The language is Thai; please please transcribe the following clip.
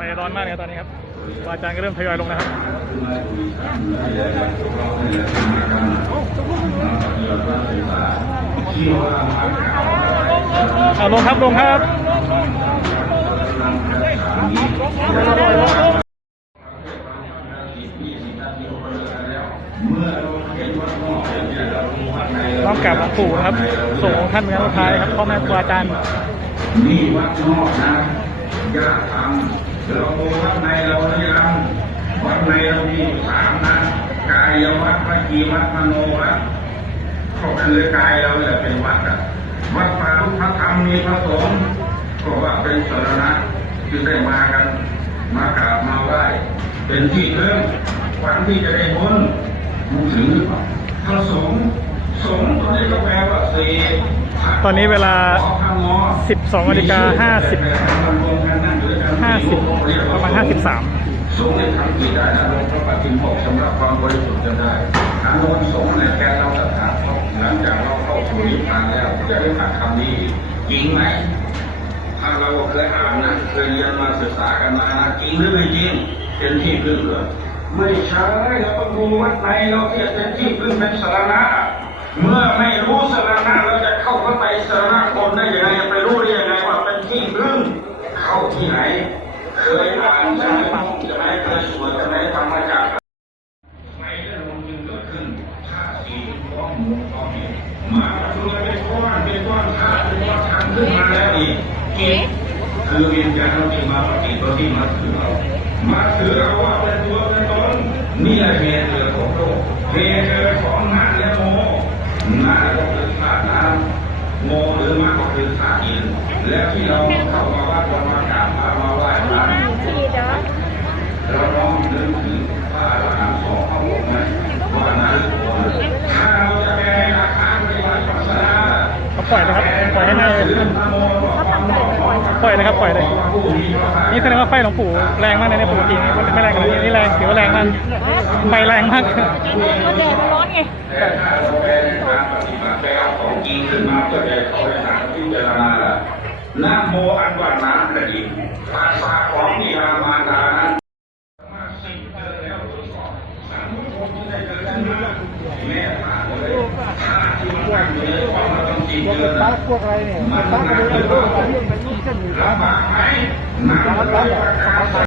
ไปร้อนมากเลยตอนนี้ครับครูอาจารย์ก็เริ่มทยอยลงแล้วครับเอาลงครับลงครับน้อมกราบหลวงปู่ครับส่งท่านเป็นครั้งสุดท้ายครับพ่อแม่ครูอาจารย์นี่วัดนอกนะญาติทำ เราดูวัดในเราหรือยังวัดในเรามีสามนะกายวัดวิจีวัดมโนวัดก็คือกายเราเนี่ยเป็นวัดอะวัดป่าลุกพระธรรมมีพระสงฆ์ก็ว่าเป็นสรณะจึงได้มากัน มากราบมาไหว้เป็นที่เพิ่มหวังที่จะได้บุญมึงถึงเปล่าพระสงฆ์สงฆ์ตัวนี้ก็แปลว่าสี่ตอนนี้เวลา 12นาฬิกา50 50ประมาณ53สงฆ์ในทำกี่ได้นะลงพระปฏิโมกข์สำหรับความบริสุทธิ์จะได้อานนท์สงฆ์ในแกนเราศรัทธาเขาหลังจากเราเข้าสู่นิพพานแล้วจะได้ฟังคำนี้จริงไหมถ้าเราเคยอ่านนะเคยเรียนมาศึกษากันมานะจริงหรือไม่จริงเป็นที่พึ่งเหรอไม่ใช่เราต้องดูวัดในเราที่เป็นที่พึ่งเป็นสารณะเมื่อไม่รู้สารณะเราจะเข้าเข้าไปสารณะคนได้ยังไงจะไปรู้ได้ยังไงว่าเป็นที่พึ่ง เข้าที่ไหน เคยอ่านจะไหนจะไหนเคยสวดจะไหนทำมาจากไม่ได้ลงจึงเกิดขึ้นธาตุสีท้องหมูท้องเห็ดมาคือเป็นก้อนเป็นก้อนธาตุเป็นก้อนธาตุขึ้นมาแล้วอีกจิตคือวิญญาณเราที่มาปฏิบัติมาถือเรามาถือเราว่าเป็นตัวเป็นตนนี่แหละเหตุเกิดของโลกเหตุเกิดของงานและโมงานก็คือธาตุน้ำโมหรือมรรคก็คือธาตุดินแล้วที่เราเข้ามาวัดเรามากราบมามาไหว้พระ เราลองนึกถึงพระอรหันต์สองพระองค์ไหมว่านั้นถ้าเราจะแก้ราคาปฏิบัติศาสนา เขา ปล่อยนะครับ ปล่อยให้นายถือพระโมบอกความเหมาะสมกับปล่อยเลยครับ ปล่อยเลยผู้มีพระภาคนี่แสดงว่าไฟหลวงปู่แรงมากเลยในปกตินี่ไม่แรงขนาดนี้นี่แรงถือว่าแรงมากไฟแรงมากก็แดดมันร้อนไงแต่ถ้าเราเป็นการปฏิบัติไปเอาของจริงขึ้นมาเพื่อจะเข้าไปหาพิจารณาละนะโมอันว่าน้ำกระดิ่งภาษาของนิรามานดานั้นมาสิ่งเกิดแล้วทดสอบสามมุขที่ได้เกิดขึ้นมาแม่พาเลยถ้าที่มันตั้งอยู่ในความ เราเป็นป้าพวกอะไรเนี่ยป้าคนัไปกหเลรืยอเป็นเรื่องมันยิ่งขึ้นอยู่ปากไหมหนักเลยประกา